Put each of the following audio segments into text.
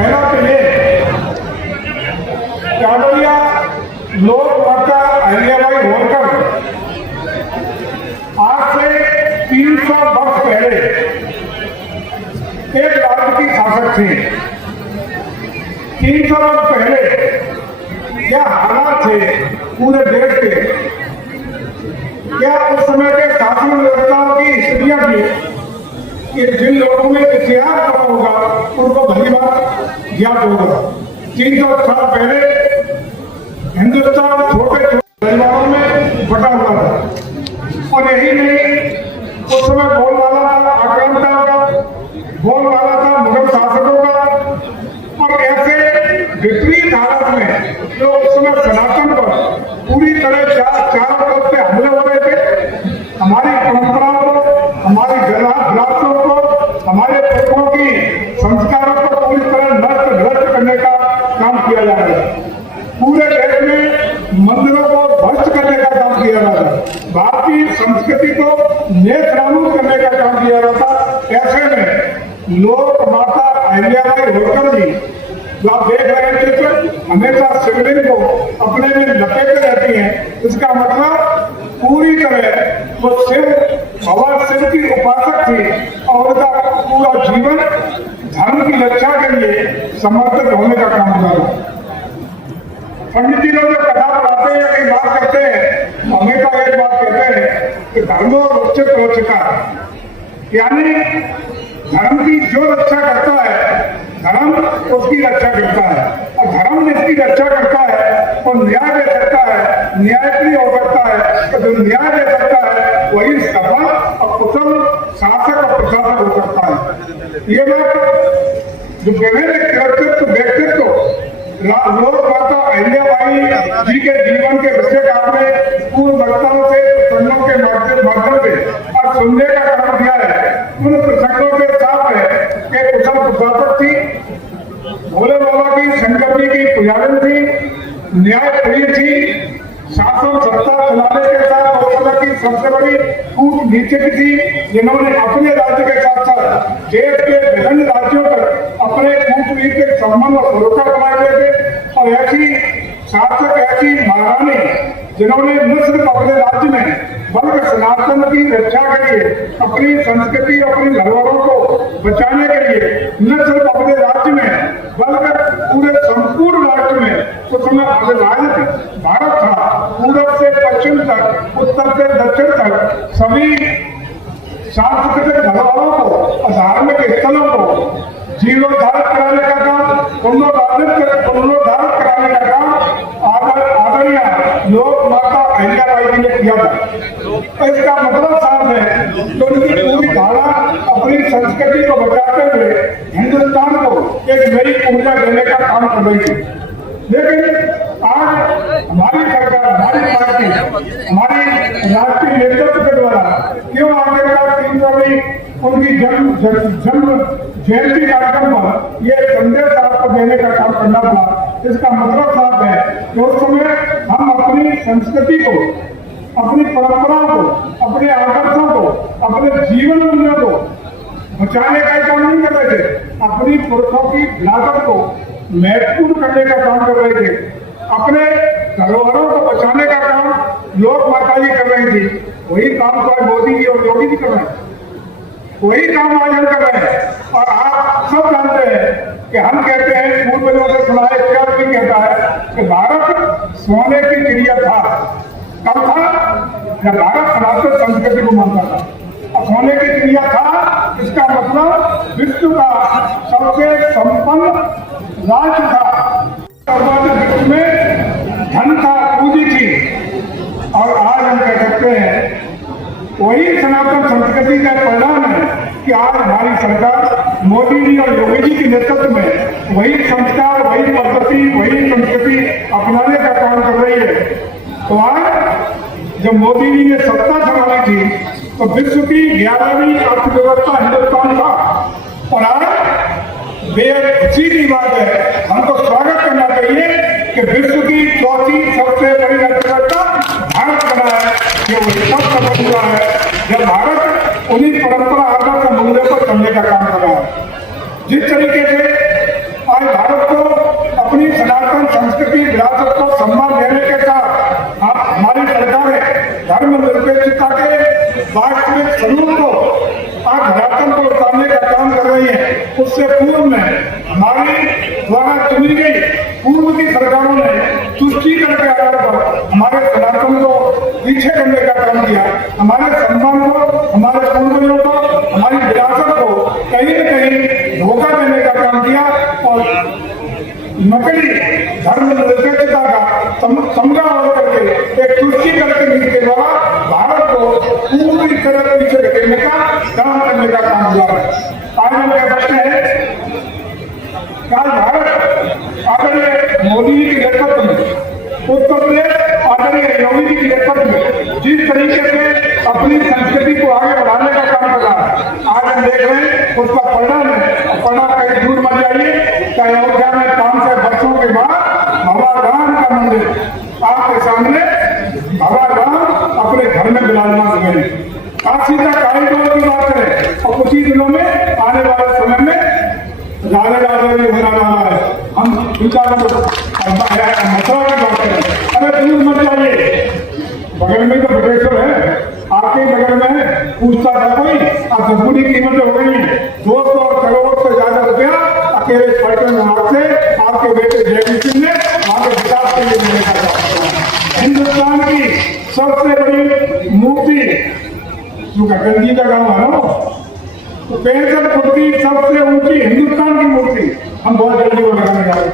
पहला तो ये आदरणीय लोकमाता अहिल्याबाई होलकर आज से 300 वर्ष पहले एक राज्य की शासक थी। 300 वर्ष पहले क्या हालात थे पूरे देश के, क्या उस समय के शासन व्यवस्थाओं की स्थितियां थी कि जिन लोगों ने इतिहास पढ़ा होगा उनको भली बात ज्ञात होगा। 300 साल पहले हिंदुस्तान छोटे छोटे परिवारों में बटा हुआ था और यही नहीं, उस समय बोलबाला था आक्रामकता का, बोलबाला था मुगल शासकों का। और ऐसे विपरीत हालत में जो उस समय सनातन पर पूरी तरह चारों तरफ से हमले हो रहे थे, हमारी परंपराओं को, हमारी विरासतों को, हमारे पुरखों की संस्कारों को पूरी तरह नष्ट भ्रष्ट करने का काम किया जा रहा है। पूरे देश में मंदिरों को ध्वस्त करने का काम किया जा रहा है, भारतीय संस्कृति को नेस्तनाबूद करने का काम किया जा रहा था। ऐसे में लोक माता अहिल्याबाई होलकर जी, जो आप देख रहे हैं चित्र, हमेशा शिवलिंग को अपने में लपेटे रहती हैं। इसका मतलब पूरी तरह वो शिव, भगवान शिव की उपासक थी और उनका पूरा जीवन धर्म की रक्षा के लिए समर्पित होने का काम कर रहा है। पंडित जी लोग जो कथा पढ़ाते हैं, एक बात कहते हैं, हमेशा एक बात कहते हैं कि धर्मो रुचित रोचिका, यानी धर्म की जो रक्षा करता है धर्म उसकी रक्षा करता है, और धर्म जिसकी रक्षा करता है वो न्याय दे सकता है, न्यायप्रिय हो सकता है। तो जो न्याय दे सकता है वही सफल और कुशल शासक और प्रशासक हो सकता है। ये बात जो व्यक्तित्व लोक माता अहिल्याबाई जी के जीवन के विषय आपने पूर्व वक्ताओं से, प्रसंगों के माध्यम से और सुनने का काम किया है। उन प्रसंगों के साथ है कि कुशल प्रशासक थी, भोले बाबा की, शंकर जी की पुजारी थी, न्यायप्रिय थी, शासन सत्ता चलाने के साथ लोकतंत्र की सबसे बड़ी कूटनीतिक थी, जिन्होंने अपने राज्य के साथ साथ देश के विभिन्न राज्यों पर अपने कूटनीतिक संबंध और भरोसा बनाए हुए थे। और ऐसी शासक, ऐसी महारानी जिन्होंने न सिर्फ अपने राज्य में बल्कि सनातन की रक्षा के लिए, अपनी संस्कृति, अपनी धरोहरों को बचाने के लिए न सिर्फ अपने राज्य में बल्कि पूरे संपूर्ण राज्य में उस समय अविभाजित भारत था, पूर्व से पश्चिम तक, उत्तर से दक्षिण तक सभी सांस्कृतिक धरोहरों को और धार्मिक स्थलों को जीर्णोद्धार कराने का काम, पुनरुद्धार कराने का काम आदरणीय लोक माता अहिल्याबाई जी ने किया था। इसका मतलब साफ है कि उनकी पूरी धारा अपनी संस्कृति को बचाते हुए हिंदुस्तान को एक नई ऊर्जा देने का काम कर रही थी। लेकिन आज हमारी सरकार, हमारी पार्टी, हमारी राष्ट्रीय नेतृत्व के द्वारा क्यों आखिरकार 300वीं उनकी जन्म जयंती कार्यक्रम पर यह संदेश आपको देने का काम करना पड़ा। इसका मतलब साफ है कि उस समय हम अपनी संस्कृति को, अपनी परंपराओं को, अपने आदर्शों को, अपने जीवन मूल्यों को बचाने का काम नहीं कर रहे थे, अपनी पुरखों की विरासत को महत्वपूर्ण करने का काम कर रहे थे। अपने धरोहरों को बचाने का काम लोक माता जी कर रही थी। वही काम तो मोदी जी और योगी जी कर रहे हैं, वही काम आज हम कर रहे हैं। और आप सब जानते हैं कि हम कहते हैं, पूर्व में से सुना है, क्या भी कहता है कि भारत सोने की चिड़िया था। कब था? जब भारत सनातन संस्कृति को मानता था। और सोने की चिड़िया था, इसका मतलब विश्व का सबसे संपन्न राज्य था, विश्व में धन का पूंजी थी। और आज हम कह सकते हैं वही सनातन संस्कृति का परिणाम है कि आज हमारी सरकार मोदी जी और योगी जी के नेतृत्व में वही संस्कार, वही पद्धति, वही संस्कृति अपनाने का काम कर रही है। तो आज जब मोदी जी ने सत्ता संभाली थी तो विश्व की 11वीं अर्थव्यवस्था हिंदुस्तान था। और आज बेहद खुशी की बात है, हमको स्वागत करना चाहिए कि विश्व की चौथी सबसे बड़ी अर्थव्यवस्था भारत बना है। ये सब समझ हुआ है जब भारत उन्हीं परंपरा आदर्श मूल्यों को समझने का काम कर रहा है। जिस तरीके से आज वास्तविक स्वरूप को आज धरातल को उतारने का काम कर रही है। उससे पूर्व में हमारी द्वारा चुनी गई पूर्व की सरकारों ने तुष्टिकरण के आधार पर हमारे सनातन को पीछे करने का काम किया। हमारे सम्मान को, हमारे पूर्वजों को, हमारी विरासत को कहीं न कहीं धोखा देने का काम किया और नकली धर्मनिरपेक्षता का समझाव करके एक तुष्टिकरण की नीति के द्वारा भारत को पूरी तरह पीछे धकेलने का काम करने का काम हुआ है। आज हम कह सकते हैं आज भारत आदरणीय मोदी जी के नेतृत्व में, उत्तर प्रदेश आदरणीय योगी जी के नेतृत्व में जिस तरीके से अपनी संस्कृति को आगे बढ़ाने का काम कर रहा है, आज हम देख रहे हैं उसका परिणाम है। परिणाम कहीं दूर मत जाइए, चाहे अयोध्या में 500 वर्षों के बाद भगवान का मंदिर आपके सामने भगवान अपने घर में विराजमान हुए। काशी का कॉरिडोर की बात करें और कुछ ही दिनों में आने वाले समय में राजा राजा भी होना रहा है। हम मथुरा की बात करें, अरे दूर मत जाइए, बगल में तो बटेश्वर है, आपके बगल में है। पूछता था कोई, आप दसगुनी कीमत हो गई है, 200 करोड़ से ज्यादा रुपया अकेले पर्यटन विभाग से आपके बेटे जयवीर सिंह ने वहां के विकास के लिए देने का काम किया। हिंदुस्तान की सबसे बड़ी मूर्ति जो गगन जी का गाँव है ना, तो 65 फुट की सबसे ऊंची हिंदुस्तान की मूर्ति हम बहुत जल्दी वो लगाने जा रहे हैं।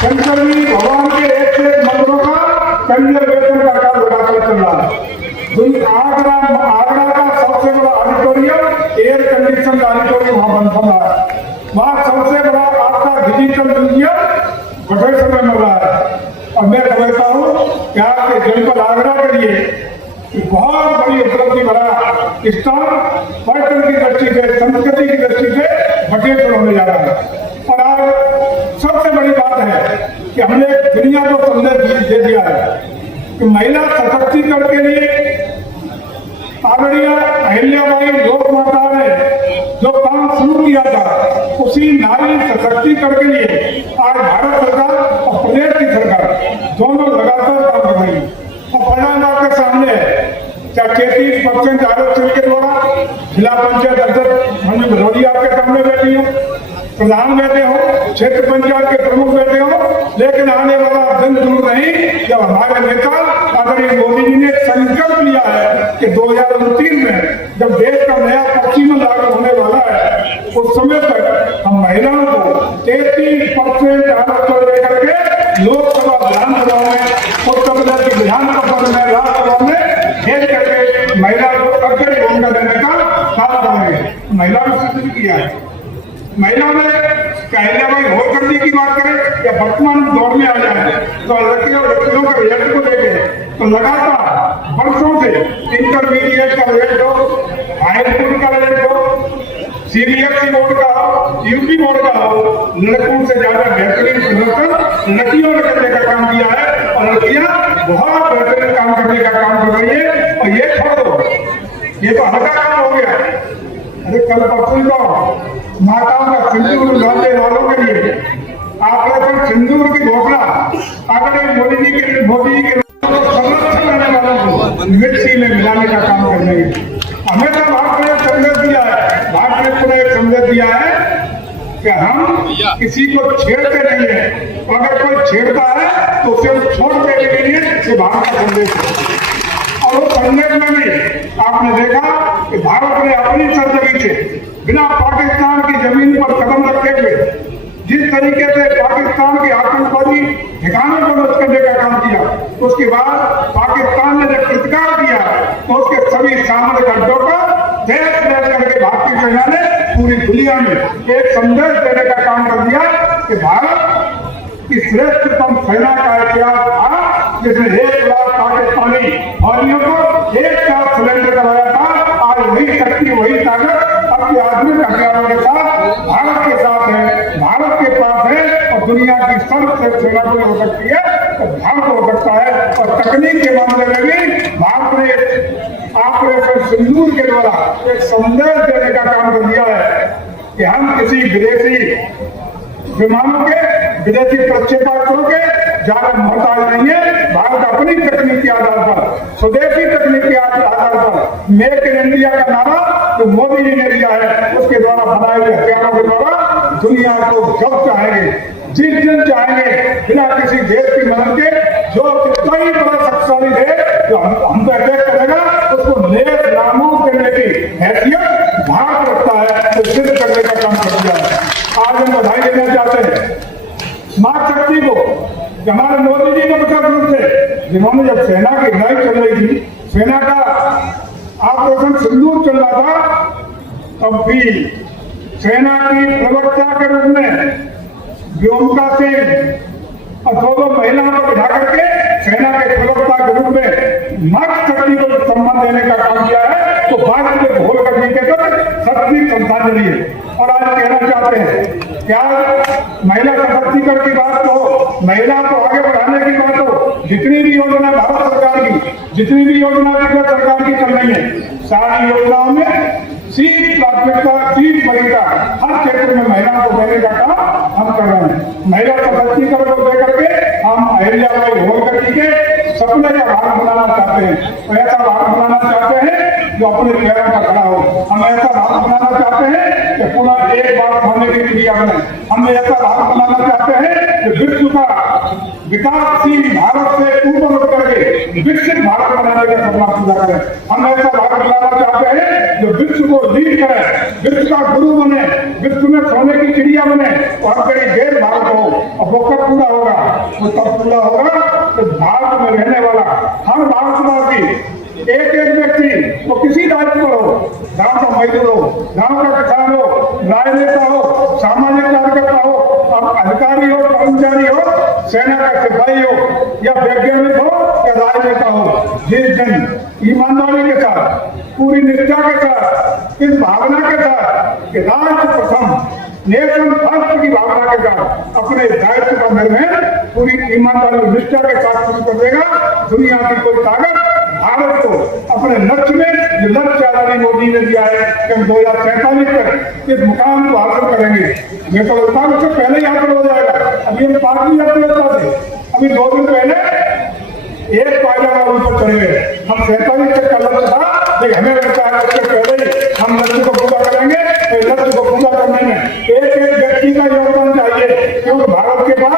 शंकर जी भगवान के एक से एक मंदिरों का कंजरवेशन का काम लगातार चल रहा है। आगरा का सबसे बड़ा ऑडिटोरियम, एयर कंडीशन का ऑडिटोरियम वहां बन रहा है। वहां सबसे बड़ा आपका डिजिटल म्यूजियम बटेश्वर में मिल रहा है। और मैं समझता हूँ कि आपके जनपद आगरा के लिए बहुत बड़ी उपलब्धि भरा स्थान पर्यटन की दृष्टि से, संस्कृति की दृष्टि से बटेश्वर होने जा रहा है। और आज सबसे बड़ी बात है कि हमने दुनिया को संदेश दे दिया है कि महिला सशक्तिकरण के लिए आदरणीय अहिल्याबाई लोक माता ने जो काम शुरू किया था, उसी नारी सशक्तिकरण के लिए आज भारत सरकार और प्रदेश की सरकार दोनों लगातार काम कर रही है। और परिणाम आपके सामने है, चाहे 33% आरक्षण के द्वारा जिला पंचायत अध्यक्ष मंजू भदौरिया आपके सामने बैठी हो, प्रधान बैठे हो, क्षेत्र पंचायत के प्रमुख बैठे हो, लेकिन आने वाला दिन दूर नहीं जब हमारे नेता आदरणीय मोदी जी ने संकल्प लिया है कि 2029 में जब देश का नया पश्चिम लागू होने वाला है, उस समय तक हम महिलाओं को 33% आरक्षण लेकर के लोकसभा विधानसभा में, उत्तर प्रदेश की विधानसभा में, राज्यसभा में भेज करके महिला को अग्रणी भूमिका देने का काम करेंगे। महिला ने सिद्ध किया है। महिला में अहिल्याबाई होलकर जी की बात करें या वर्तमान दौर में आ जाए तो लड़कियों का रिजल्ट को देखें तो लगातार वर्षों से इंटरमीडिएट का रिजल्ट हो, हाई स्कूल का रिजल्ट हो, सीबीएसई बोर्ड का हो, यूपी बोर्ड का हो, लड़कों से ज्यादा बेहतरीन प्रदर्शन लड़कियों ने करने का काम किया है और लड़कियां बहुत बेहतरीन काम करने का काम कर रही है। और ये छोड़ो, ये तो हल्का काम हो गया। अरे कल परसों को माताओं का सिंदूर लाने वालों के लिए ऑपरेशन सिंदूर की घोषणा आदरणीय मोदी जी के संरक्षण करने वालों को मिट्टी में मिलाने का काम कर रही है। हमेशा भारत ने संदेश दिया है, भारत ने पूरा एक संदेश दिया है कि हम किसी को छेड़ते नहीं है, अगर कोई छेड़ता है तो उसे छोड़ देने के लिए ये भारत का संदेश है। और उस संदेश में भी आपने देखा कि भारत ने अपनी सरजमी से बिना पाकिस्तान की जमीन पर कदम रखे हुए जिस तरीके से पाकिस्तान के आतंकवादी ठिकानों को नष्ट करने का काम किया, उसके बाद पाकिस्तान ने जब प्रतिकार किया तो उसके सभी सामरिक अड्डों का तहस नहस करके भारतीय सेना ने पूरी दुनिया में एक संदेश देने का काम कर दिया कि भारत की श्रेष्ठतम सेना का इतिहास था, जिसने 1 लाख पाकिस्तानी फौजियों को एक साथ सिलेंडर कराया था। आज वही शक्ति, वही ताकत अपने आधुनिक हथियारों के साथ भारत के साथ है, भारत के पास है और दुनिया की सर्वश्रेष्ठ सेना कोई हो सकती है तो भारत हो सकता है। और तकनीक के मामले में भी भारत ने ऑपरेशन सिंदूर के द्वारा एक संदेश देने का काम कर दिया है कि हम किसी विदेशी विमानों के, विदेशी प्रक्षेपणास्त्रों के ज्यादा मोहताज नहीं है। भारत अपनी तकनीक के आधार पर, स्वदेशी तकनीक के आधार पर मेक इन इंडिया का नारा जो मोदी जी ने दिया है, उसके द्वारा बनाए हुए हथियारों के द्वारा दुनिया को जब चाहेंगे, जिस दिन चाहेंगे, बिना किसी देश की मदद के, जो कितना ही बड़ा शक्तिशाली देश जो हम पर अटैक करेगा उसको नेक नाबूद करने की हैसियत भारत रखता है, तो सिद्ध करने का काम कर दिया है। आज हम बधाई देना चाहते हैं स्मार्ट शक्ति को, हमारे मोदी जी के प्रकार से, जिन्होंने जब सेना की लड़ाई चल रही थी, सेना का ऑपरेशन सिंदूर चल रहा था, तब भी सेना की प्रवक्ता के रूप में व्योमिका सिंह और दो महिलाओं को बिठा करके सेना के प्रवक्ता के रूप में स्मार्ट शक्ति को सम्मान देने का काम किया है। तो भारत के घोल करने के तक शक्ति श्रद्धांजलि है। और आज कहना चाहते हैं क्या महिला सशक्तिकरण की बात हो, महिला को आगे बढ़ाने की बात हो, जितनी भी योजना भारत सरकार की, जितनी भी योजना केंद्र सरकार की चल रही है, सारी योजनाओं में सीट प्राथमिकता, सीट वरीयता हर क्षेत्र में महिलाओं को देने का काम हम कर रहे हैं। महिला सशक्तिकरण को लेकर के हम अहिल्याबाई होलकर जी के सपने का भारत बनाना चाहते हैं। ऐसा भारत बनाना चाहते हैं जो अपने पैरों पर खड़ा हो। हम ऐसा भारत बनाना चाहते हैं कि पुनः एक बार होने की क्रिया बने। हम ऐसा भारत बनाना चाहते हैं कि विश्व का विकासशील भारत से ऊपर उठ करके विकसित भारत बनाने का सपना पूरा करें। हम ऐसा भारत बनाना चाहते हैं जो विश्व को लीड करे, विश्व का गुरु बने, विश्व में सोने की चिड़िया बने, और कहीं देश भारत हो। और वो कब पूरा होगा? वो तब पूरा होगा तो भारत में रहने वाला हर भारतवासी, एक एक व्यक्ति वो किसी राज्य पर हो, गांव का मजदूर हो, गांव का किसान हो, राजनेता हो, सामाजिक कार्यकर्ता हो, अब अधिकारी हो, कर्मचारी हो, सेना का सिपाही हो, या वैज्ञानिक हो, या राजनेता हो, जिस दिन ईमानदारी के साथ, पूरी निष्ठा के साथ, इस भावना के साथ कि राष्ट्र प्रथम, नेशन फर्स्ट की भावना के साथ अपने दायित्व का निर्वहन पूरी ईमानदारी और निष्ठा के साथ शुरू कर देगा, दुनिया की कोई ताकत भारत को अपने लक्ष्य में, जो लक्ष्य आदरणीय मोदी ने दिया है कि हम 2047 तक इस मुकाम को हासिल करेंगे, मैं तो लगता है उससे पहले ही हासिल हो जाएगा। अभी हम 5वीं अर्थव्यवस्था थे, अभी 2 दिन पहले एक पायदान ऊपर चढ़े गए। हम 47 तक का लक्ष्य था, लेकिन हमें लगता है उससे पहले ही हम लक्ष्य को पूरा करेंगे। तो लक्ष्य को पूरा करने में एक एक व्यक्ति का योगदान चाहिए, क्योंकि भारत के पास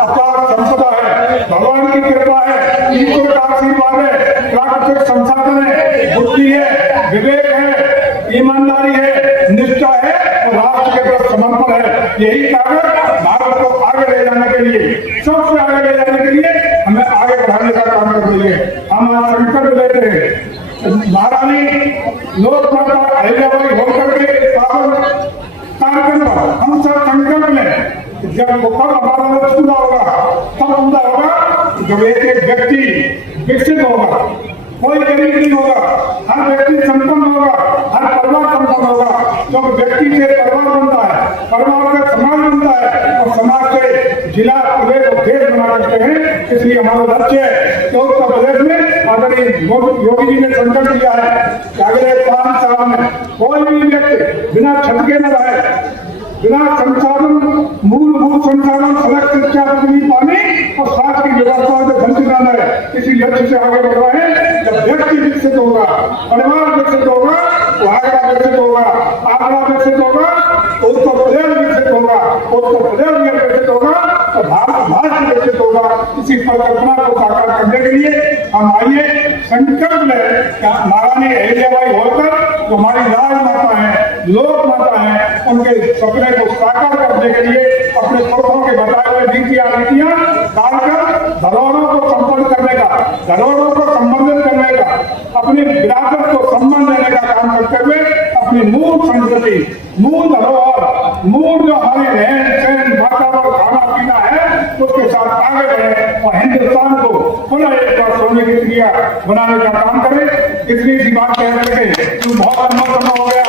अपार संपदा है, भगवान की कृपा है, ईश्वर का आशीर्वाद है, प्राकृतिक संसाधन है, बुद्धि है, विवेक है, ईमानदारी है, निष्ठा है और राष्ट्र के प्रति समर्पण है। यही ताकत भारत को आगे ले जाने के लिए, सबसे आगे ले जाने के लिए हमें आगे बढ़ाने का काम कर रही है। हम आज संकल्प लेते हैं, महारानी लोकमाता अहिल्याबाई होलकर के पावन कार्यक्रम पर हम सब संकल्प लें। जब कब हमारा लक्ष्य पूरा होगा, तब पूरा होगा जब एक एक व्यक्ति विकसित होगा, कोई गरीब नहीं होगा, हर व्यक्ति संपन्न होगा, हर परिवार संपन्न होगा। जब व्यक्ति से परिवार बनता है, परिवार से समाज बनता है, और समाज से जिला, प्रदेश और देश बना करते हैं। इसलिए हमारा लक्ष्य है कि उत्तर प्रदेश में आदरणीय योगी जी ने संकल्प लिया है कि अगले 5 साल में कोई भी व्यक्ति बिना छटके न रहे, बिना संसाधन, मूलभूत संसाधन, सड़क, शिक्षा, बिजली, पानी और स्वास्थ्य की व्यवस्था से वंचित न रहे। इसी लक्ष्य से आगे बढ़ रहे हैं। जब व्यक्ति विकसित होगा, परिवार विकसित होगा, तो आगरा विकसित होगा, आगरा विकसित होगा तो उत्तर प्रदेश विकसित होगा, उत्तर प्रदेश विकसित होगा तो भारत विकसित होगा। इसी परिकल्पना को साकार करने के लिए हम आइए संकल्प लें। महारानी अहिल्याबाई होलकर जो हमारी राजमाता है, लोक माता है, उनके सपने को साकार करने के लिए अपने पुरखों के बताए हुए नीतियां डालकर धरोहरों को संपन्न करने का, धरोहरों को संबंधित करने का, अपनी विरासत को सम्मान देने का काम करते हुए अपनी मूल संस्कृति, मूल धरोहर, मूल जो हमारी रहन सहन, वातावरण, खाना पीना है, उसके साथ आगे बढ़े और हिंदुस्तान को पुनः एक बार सोने की क्रिया बनाने का काम करें। इतनी सी बात कह रहे थे, बहुत लंबा समय हो गया।